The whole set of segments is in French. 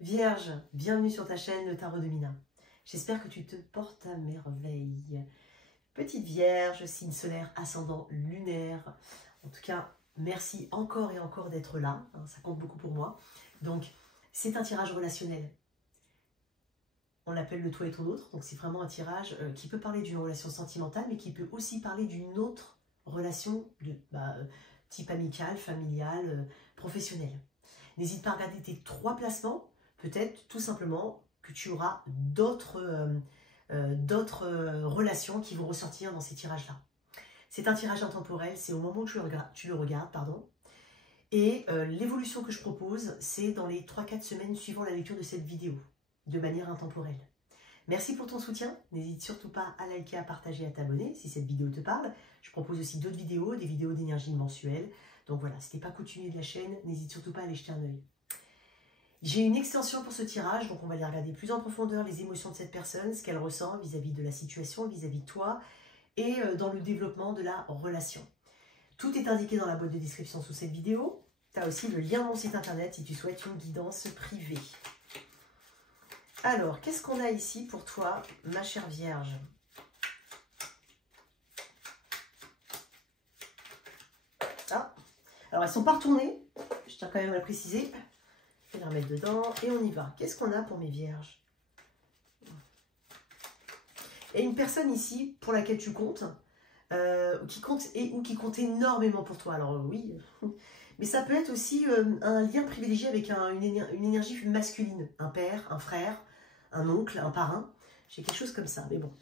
Vierge, bienvenue sur ta chaîne Le Tarot de Mina. J'espère que tu te portes à merveille. Petite Vierge, signe solaire, ascendant lunaire. En tout cas, merci encore et encore d'être là. Ça compte beaucoup pour moi. Donc, c'est un tirage relationnel. On l'appelle le toi et ton autre. Donc, c'est vraiment un tirage qui peut parler d'une relation sentimentale, mais qui peut aussi parler d'une autre relation de type amical, familial, professionnel. N'hésite pas à regarder tes 3 placements. Peut-être tout simplement que tu auras d'autres relations qui vont ressortir dans ces tirages-là. C'est un tirage intemporel, c'est au moment où tu le regardes, pardon. Et l'évolution que je propose, c'est dans les 3-4 semaines suivant la lecture de cette vidéo, de manière intemporelle. Merci pour ton soutien. N'hésite surtout pas à liker, à partager, à t'abonner si cette vidéo te parle. Je propose aussi d'autres vidéos, des vidéos d'énergie mensuelle. Donc voilà, si tu n'es pas coutumier de la chaîne, n'hésite surtout pas à aller jeter un œil. J'ai une extension pour ce tirage, donc on va aller regarder plus en profondeur les émotions de cette personne, ce qu'elle ressent vis-à-vis de la situation, vis-à-vis de toi, et dans le développement de la relation. Tout est indiqué dans la boîte de description sous cette vidéo. Tu as aussi le lien de mon site internet si tu souhaites une guidance privée. Alors, qu'est-ce qu'on a ici pour toi, ma chère Vierge? Ah, alors elles ne sont pas retournées, je tiens quand même à le préciser. Je vais les remettre dedans et on y va. Qu'est-ce qu'on a pour mes vierges? Il y a une personne ici pour laquelle tu comptes, qui compte énormément pour toi. Alors oui, mais ça peut être aussi un lien privilégié avec une énergie masculine. Un père, un frère, un oncle, un parrain. J'ai quelque chose comme ça, mais bon.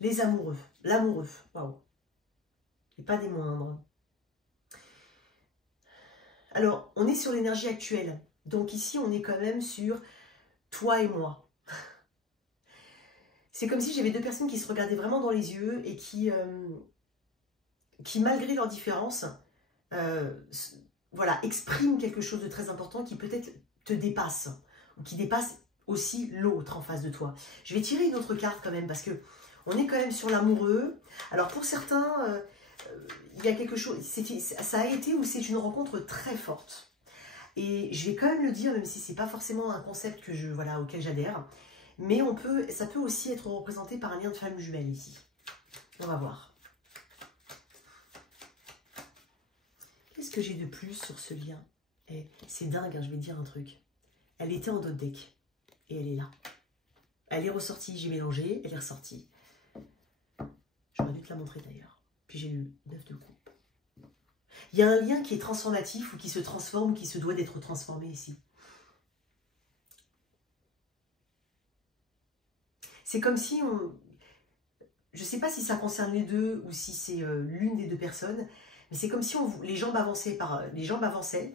Les amoureux, l'amoureux, waouh. Et pas des moindres. Alors, on est sur l'énergie actuelle. Donc ici, on est quand même sur toi et moi. C'est comme si j'avais 2 personnes qui se regardaient vraiment dans les yeux et qui malgré leurs différences, voilà, expriment quelque chose de très important qui peut-être te dépasse, ou qui dépasse aussi l'autre en face de toi. Je vais tirer une autre carte quand même, parce que on est quand même sur l'amoureux. Alors pour certains, il y a quelque chose, ça a été ou c'est une rencontre très forte. Et je vais quand même le dire, même si ce n'est pas forcément un concept auquel j'adhère, mais ça peut aussi être représenté par un lien de flamme jumelle ici. On va voir. Qu'est-ce que j'ai de plus sur ce lien? C'est dingue, hein, je vais te dire un truc. Elle était en dot deck et elle est là. Elle est ressortie, j'ai mélangé, elle est ressortie. J'aurais dû te la montrer d'ailleurs. Puis j'ai eu 9 de coupe. Il y a un lien qui est transformatif ou qui se transforme ou qui se doit d'être transformé ici. C'est comme si je ne sais pas si ça concerne les deux ou si c'est l'une des 2 personnes, mais c'est comme si les jambes avançaient,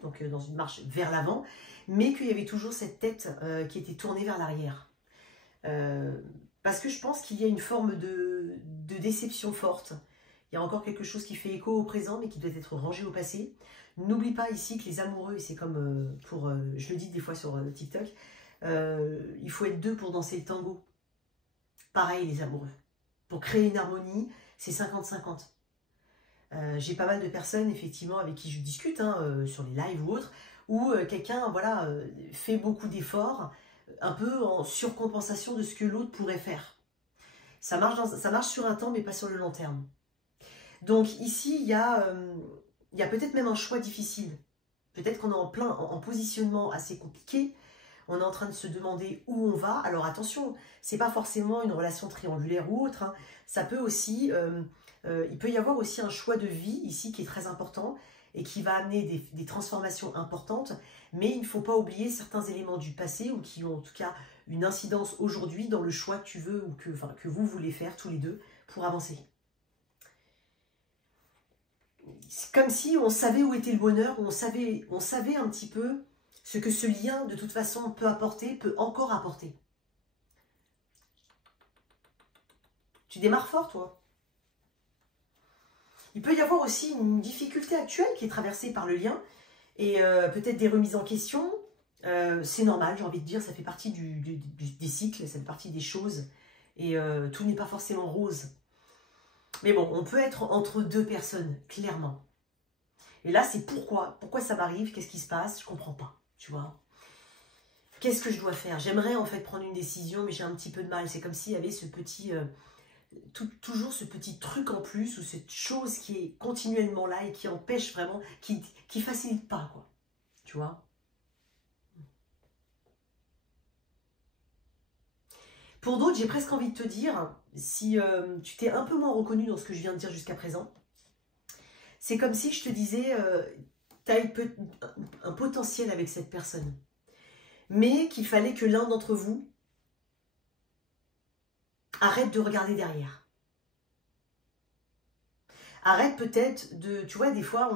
donc dans une marche vers l'avant, mais qu'il y avait toujours cette tête qui était tournée vers l'arrière. Parce que je pense qu'il y a une forme de déception forte. Il y a encore quelque chose qui fait écho au présent, mais qui doit être rangé au passé. N'oublie pas ici que les amoureux, et c'est comme je le dis des fois sur TikTok, il faut être 2 pour danser le tango. Pareil les amoureux. Pour créer une harmonie, c'est 50-50. J'ai pas mal de personnes, effectivement, avec qui je discute, sur les lives ou autres, où quelqu'un fait beaucoup d'efforts, un peu en surcompensation de ce que l'autre pourrait faire. Ça marche sur un temps, mais pas sur le long terme. Donc ici, il y a peut-être même un choix difficile. Peut-être qu'on est en positionnement assez compliqué. On est en train de se demander où on va. Alors attention, c'est pas forcément une relation triangulaire ou autre. Ça peut aussi, il peut y avoir aussi un choix de vie ici qui est très important et qui va amener des transformations importantes. Mais il ne faut pas oublier certains éléments du passé ou qui ont en tout cas une incidence aujourd'hui dans le choix que tu veux ou que vous voulez faire tous les 2 pour avancer. C'est comme si on savait où était le bonheur, on savait un petit peu ce que ce lien, de toute façon, peut encore apporter. Tu démarres fort, toi. Il peut y avoir aussi une difficulté actuelle qui est traversée par le lien, et peut-être des remises en question. C'est normal, j'ai envie de dire, ça fait partie des cycles, ça fait partie des choses, et tout n'est pas forcément rose. Mais bon, on peut être entre 2 personnes, clairement. Et là, c'est pourquoi ça m'arrive, qu'est-ce qui se passe, je comprends pas, tu vois. Qu'est-ce que je dois faire? J'aimerais en fait prendre une décision, mais j'ai un petit peu de mal. C'est comme s'il y avait ce petit, toujours ce petit truc en plus, ou cette chose qui est continuellement là et qui empêche vraiment, qui facilite pas, quoi. Tu vois? Pour d'autres, j'ai presque envie de te dire, si tu t'es un peu moins reconnu dans ce que je viens de dire jusqu'à présent, c'est comme si je te disais, tu as un potentiel avec cette personne, mais qu'il fallait que l'un d'entre vous arrête de regarder derrière. Arrête peut-être de... Tu vois, des fois,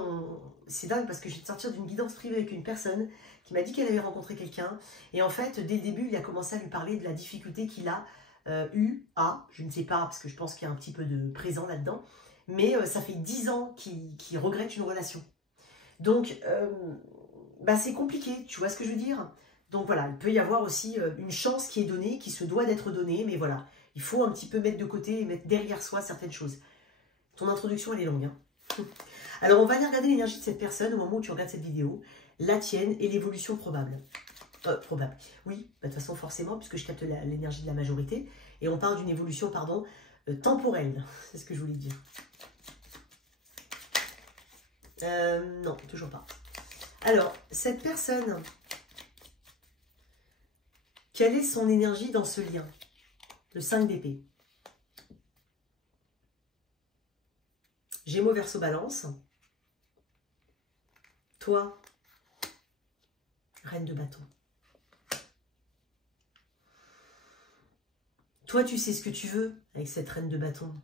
c'est dingue parce que je viens de sortir d'une guidance privée avec une personne qui m'a dit qu'elle avait rencontré quelqu'un. Et en fait, dès le début, il a commencé à lui parler de la difficulté qu'il a je ne sais pas, parce que je pense qu'il y a un petit peu de présent là-dedans, mais ça fait 10 ans qu'il regrette une relation. Donc, c'est compliqué, tu vois ce que je veux dire? Donc voilà, il peut y avoir aussi une chance qui est donnée, qui se doit d'être donnée, mais voilà, il faut un petit peu mettre de côté et mettre derrière soi certaines choses. Ton introduction, elle est longue. Hein. Alors, on va aller regarder l'énergie de cette personne au moment où tu regardes cette vidéo, la tienne et l'évolution probable. Probable. Oui, de toute façon, forcément, puisque je capte l'énergie de la majorité. Et on parle d'une évolution, pardon, temporelle. C'est ce que je voulais dire. Non, toujours pas. Alors, cette personne, quelle est son énergie dans ce lien? Le 5 d'épée. Gémeaux, Verseau, Balance. Toi, Reine de bâton. Toi, tu sais ce que tu veux avec cette Reine de bâton.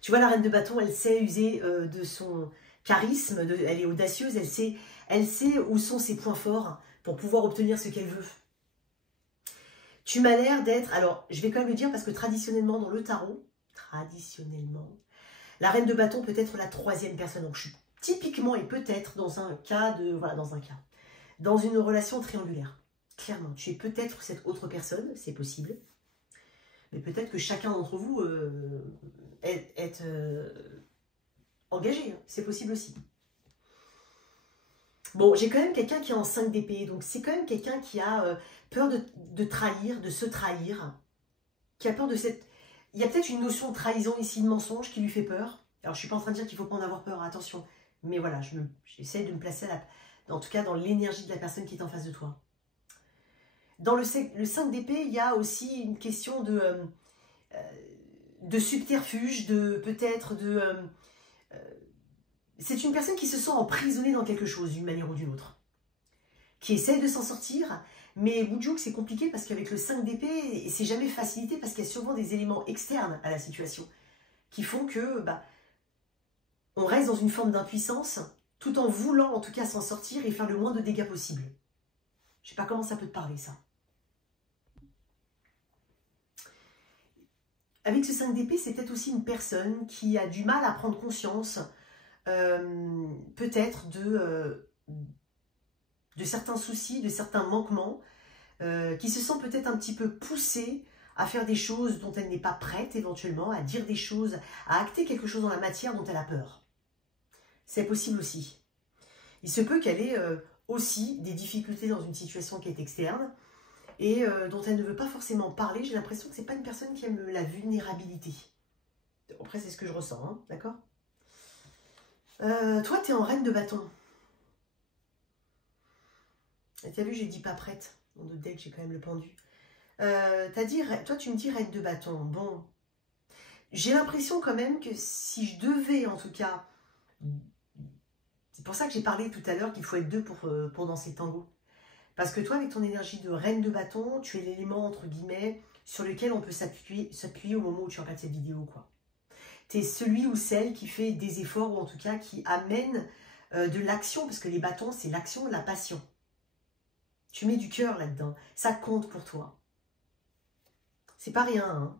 Tu vois, la Reine de bâton, elle sait user de son charisme, elle est audacieuse, elle sait où sont ses points forts pour pouvoir obtenir ce qu'elle veut. Tu m'as l'air d'être... Alors, je vais quand même le dire parce que traditionnellement, dans le tarot, la Reine de bâton peut être la 3e personne. Donc, je suis typiquement et peut-être dans un cas de... Voilà, dans une relation triangulaire. Clairement, tu es peut-être cette autre personne, c'est possible. Mais peut-être que chacun d'entre vous est engagé, hein. C'est possible aussi. Bon, j'ai quand même quelqu'un qui est en 5 d'épée, donc c'est quand même quelqu'un qui a peur de trahir, de se trahir, qui a peur de cette... Il y a peut-être une notion de trahison ici, de mensonge qui lui fait peur. Alors, je ne suis pas en train de dire qu'il ne faut pas en avoir peur, attention. Mais voilà, j'essaie de me placer, en tout cas, dans l'énergie de la personne qui est en face de toi. Dans le 5 d'épée, il y a aussi une question de subterfuge, peut-être de... c'est une personne qui se sent emprisonnée dans quelque chose, d'une manière ou d'une autre. Qui essaie de s'en sortir, mais Boudjouk, c'est compliqué parce qu'avec le 5 d'épée, c'est jamais facilité parce qu'il y a souvent des éléments externes à la situation qui font que on reste dans une forme d'impuissance tout en voulant en tout cas s'en sortir et faire le moins de dégâts possible. Je sais pas comment ça peut te parler, ça. Avec ce 5 d'épée, c'est peut-être aussi une personne qui a du mal à prendre conscience peut-être de certains soucis, de certains manquements, qui se sent peut-être un petit peu poussée à faire des choses dont elle n'est pas prête éventuellement, à dire des choses, à acter quelque chose dans la matière dont elle a peur. C'est possible aussi. Il se peut qu'elle ait aussi des difficultés dans une situation qui est externe et dont elle ne veut pas forcément parler. J'ai l'impression que ce n'est pas une personne qui aime la vulnérabilité. Après, c'est ce que je ressens, hein, d'accord? Toi, tu es en Reine de bâton. Et tu as vu, j'ai dit pas prête. Dans d'autres decks, j'ai quand même le pendu. Toi, tu me dis Reine de bâton. Bon. J'ai l'impression quand même que si je devais, en tout cas... C'est pour ça que j'ai parlé tout à l'heure qu'il faut être deux pour danser le tango. Parce que toi, avec ton énergie de Reine de bâton, tu es l'élément, entre guillemets, sur lequel on peut s'appuyer au moment où tu regardes cette vidéo, quoi. Tu es celui ou celle qui fait des efforts, ou en tout cas qui amène de l'action, parce que les bâtons, c'est l'action, la passion. Tu mets du cœur là-dedans. Ça compte pour toi. C'est pas rien, hein.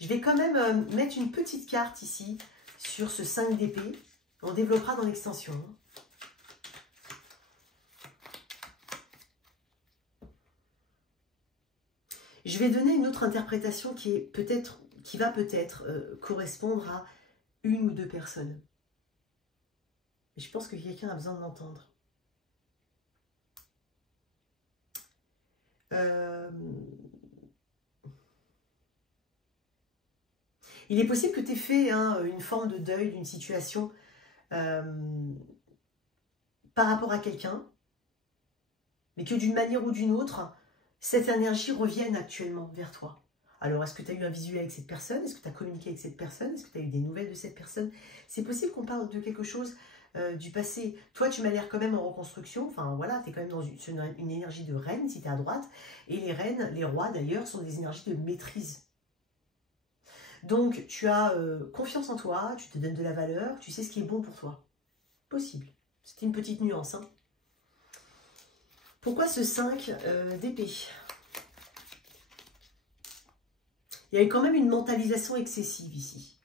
Je vais quand même mettre une petite carte ici, sur ce 5 d'épée. On développera dans l'extension. Je vais donner une autre interprétation qui va peut-être correspondre à une ou deux personnes. Et je pense que quelqu'un a besoin de l'entendre. Il est possible que tu aies fait une forme de deuil d'une situation par rapport à quelqu'un, mais que d'une manière ou d'une autre, cette énergie revienne actuellement vers toi. Alors, est-ce que tu as eu un visuel avec cette personne? Est-ce que tu as communiqué avec cette personne? Est-ce que tu as eu des nouvelles de cette personne? C'est possible qu'on parle de quelque chose du passé. Toi, tu m'as l'air quand même en reconstruction. Enfin, voilà, tu es quand même dans une énergie de reine, si tu es à droite. Et les reines, les rois d'ailleurs, sont des énergies de maîtrise. Donc, tu as confiance en toi, tu te donnes de la valeur, tu sais ce qui est bon pour toi. Possible. C'était une petite nuance. Hein. Pourquoi ce 5 d'épée? Il y a quand même une mentalisation excessive ici.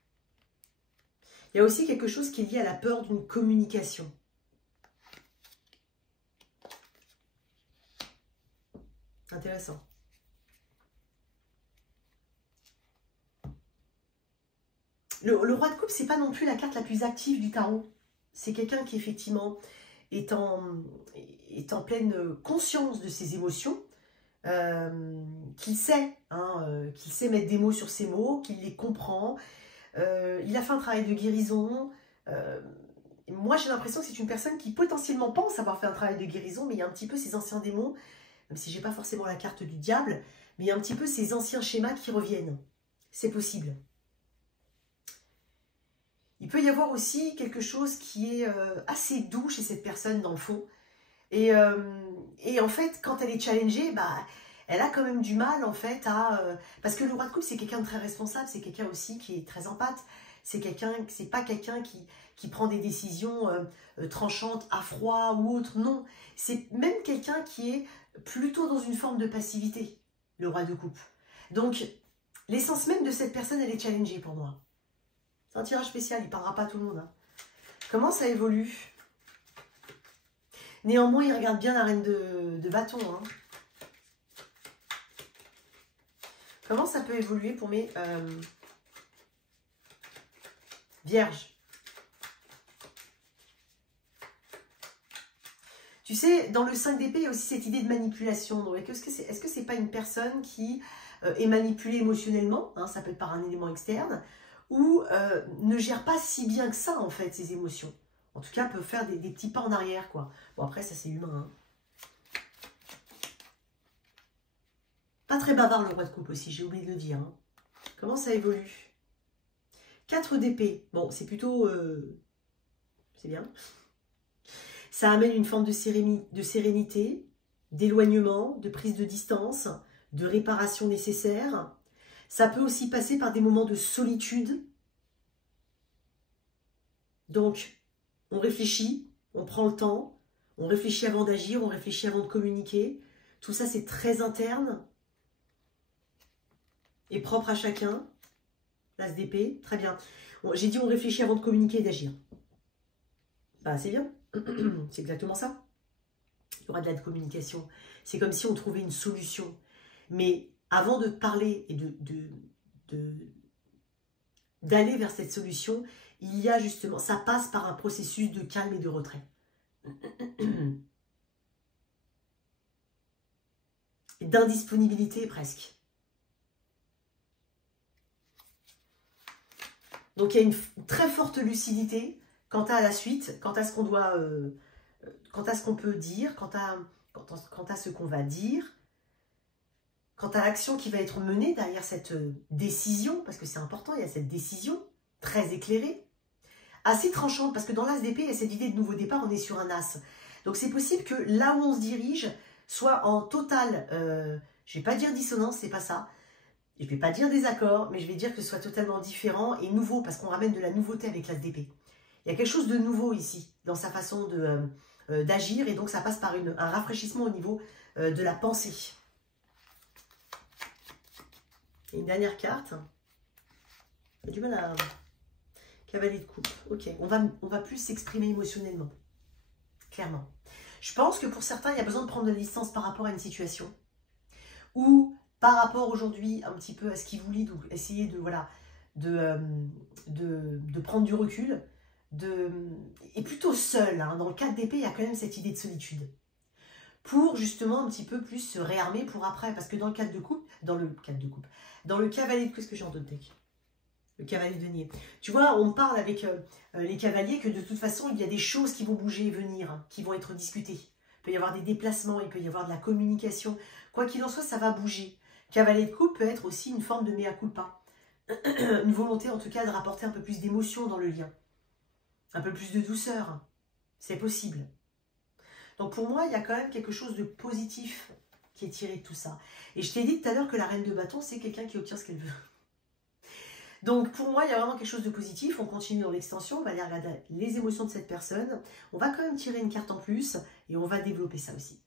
Il y a aussi quelque chose qui est lié à la peur d'une communication. Intéressant. Le roi de coupe, c'est pas non plus la carte la plus active du tarot. C'est quelqu'un qui, effectivement, est en pleine conscience de ses émotions, qu'il sait mettre des mots sur ses mots, qu'il les comprend. Il a fait un travail de guérison. Moi, j'ai l'impression que c'est une personne qui potentiellement pense avoir fait un travail de guérison, mais il y a un petit peu ses anciens démons, même si j'ai pas forcément la carte du diable, mais il y a un petit peu ces anciens schémas qui reviennent. C'est possible. Il peut y avoir aussi quelque chose qui est assez doux chez cette personne dans le fond. Et en fait, quand elle est challengée, bah, elle a quand même du mal en fait à... parce que le roi de coupe, c'est quelqu'un de très responsable, c'est quelqu'un aussi qui est très empathe. C'est pas quelqu'un qui prend des décisions tranchantes à froid ou autre. Non, c'est même quelqu'un qui est plutôt dans une forme de passivité, le roi de coupe. Donc, l'essence même de cette personne, elle est challengée pour moi. C'est un tirage spécial, il ne parlera pas à tout le monde. Hein. Comment ça évolue? Néanmoins, il regarde bien la reine de bâton. Hein. Comment ça peut évoluer pour mes vierges? Tu sais, dans le 5 d'épée, il y a aussi cette idée de manipulation. Donc, est-ce que c'est pas une personne qui est manipulée émotionnellement, hein, ça peut être par un élément externe, ou ne gère pas si bien que ça, en fait, ses émotions. En tout cas, peut faire des petits pas en arrière, quoi. Bon, après, ça, c'est humain. Hein. Pas très bavard, le roi de coupe aussi, j'ai oublié de le dire. Hein. Comment ça évolue? 4 d'épée. Bon, c'est plutôt... c'est bien. Ça amène une forme de sérénité, d'éloignement, de prise de distance, de réparation nécessaire. Ça peut aussi passer par des moments de solitude. Donc, on réfléchit, on prend le temps, on réfléchit avant d'agir, on réfléchit avant de communiquer. Tout ça, c'est très interne et propre à chacun. L'as d'épée, très bien. J'ai dit on réfléchit avant de communiquer et d'agir. Bah, c'est bien. C'est exactement ça. Il y aura de la communication. C'est comme si on trouvait une solution. Mais avant de parler et d'aller vers cette solution, il y a justement, ça passe par un processus de calme et de retrait. D'indisponibilité presque. Donc il y a une très forte lucidité quant à la suite, quant à ce qu'on doit, quant à ce qu'on peut dire, quant à ce qu'on va dire, quant à l'action qui va être menée derrière cette décision, parce que c'est important, il y a cette décision très éclairée, assez tranchante, parce que dans l'as d'épée, il y a cette idée de nouveau départ, on est sur un as. Donc c'est possible que là où on se dirige soit en totale, je ne vais pas dire dissonance, c'est pas ça, je ne vais pas dire désaccord, mais je vais dire que ce soit totalement différent et nouveau, parce qu'on ramène de la nouveauté avec l'as d'épée. Il y a quelque chose de nouveau ici, dans sa façon d'agir, et donc ça passe par un rafraîchissement au niveau de la pensée. Et une dernière carte. J'ai du mal à... Cavalier de coupe. Ok, on va plus s'exprimer émotionnellement. Clairement. Je pense que pour certains, il y a besoin de prendre de la distance par rapport à une situation. Ou par rapport aujourd'hui un petit peu à ce qui vous lie, donc essayer de, voilà, de prendre du recul. Et plutôt seul. Hein. Dans le 4 d'épée, il y a quand même cette idée de solitude. pour justement un petit peu plus se réarmer pour après. Parce que dans le cadre de couple, dans le cavalier de... Qu'est-ce que j'ai en deck? Le cavalier de denier. Tu vois, on parle avec les cavaliers que de toute façon, il y a des choses qui vont bouger et venir, hein, qui vont être discutées. Il peut y avoir des déplacements, il peut y avoir de la communication. Quoi qu'il en soit, ça va bouger. Cavalier de coupe peut être aussi une forme de mea culpa. Une volonté en tout cas de rapporter un peu plus d'émotion dans le lien. Un peu plus de douceur. C'est possible. Donc pour moi, il y a quand même quelque chose de positif qui est tiré de tout ça. Et je t'ai dit tout à l'heure que la reine de bâton, c'est quelqu'un qui obtient ce qu'elle veut. Donc pour moi, il y a vraiment quelque chose de positif. On continue dans l'extension, on va aller regarder les émotions de cette personne. On va quand même tirer une carte en plus et on va développer ça aussi.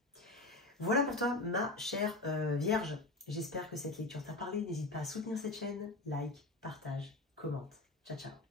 Voilà pour toi, ma chère Vierge. J'espère que cette lecture t'a parlé. N'hésite pas à soutenir cette chaîne. Like, partage, commente. Ciao, ciao.